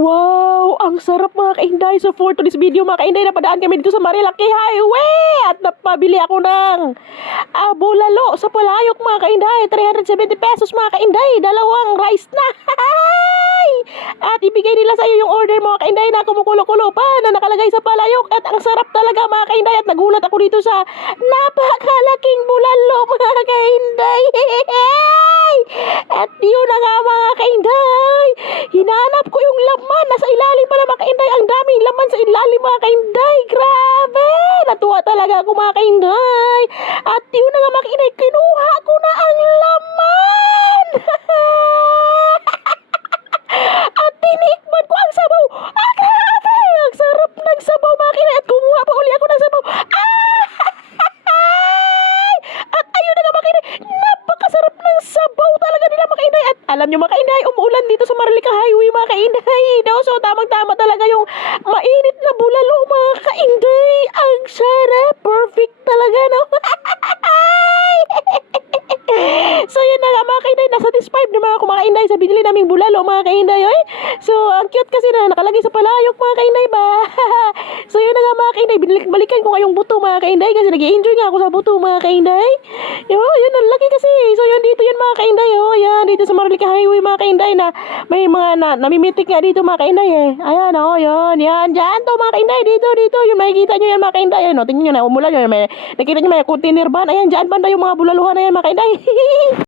Wow! Ang sarap mga kainday. So for today's video mga kainday, napadaan kami dito sa Marilaki Highway at napabili ako ng bulalo sa Palayok mga kainday. 370 pesos mga kainday. Dalawang rice na. At ibigay nila sa iyo yung order mga kainday na kumukulo-kulo pa na nakalagay sa Palayok. At ang sarap talaga mga kainday. At nagulat ako dito sa napakalaking bulalo mga kainday. At yun na nga mga kainday. Hinanap ko yung laman. Nasa ilalim pala mga kainday. Ang daming laman sa ilalim mga kainday. Grabe! Natuwa talaga ako mga kainday. At yun na nga mga kainday. Kinuha ko na ang laman. At tinikman ko ang sabaw. Grabe! Ang sarap ng sabaw mga kainday. At kumuha pa uli ako ng sabaw. At ayun na nga mga kainday. Napakasarap ng sabaw talaga nila mga kainday. At alam nyo mga kainday, umuulan dito sa Marilaki Highway mga kainday. No? So tamang-tama talaga yung mainit na bulalo mga kainday. Ang sarap. Perfect talaga, no? So yun na nga mga kainday, nasatisfied na mga kainday sa binili naming bulalo mga kainday. Oy. So ang cute kasi na nakalagay sa Palayok mga kainday ba. So yun na nga mga kainday, balikan ko ngayong buto mga kainday kasi nag-i-enjoy nga ako sa buto mga kainday. Yun ang laki kasi. So yun dito yun mga kainday. Yan dito sa Marilaki Highway mga kainday na may mga namimitik nga dito mga kainday Ayan yun. Yan dyan to mga kainday. Dito yung makikita nyo yan mga kainday. Tingnan nyo na umulan yun. Nakita nyo may container van. Ayan dyan banda yung mga bulaluhan na yan mga kainday.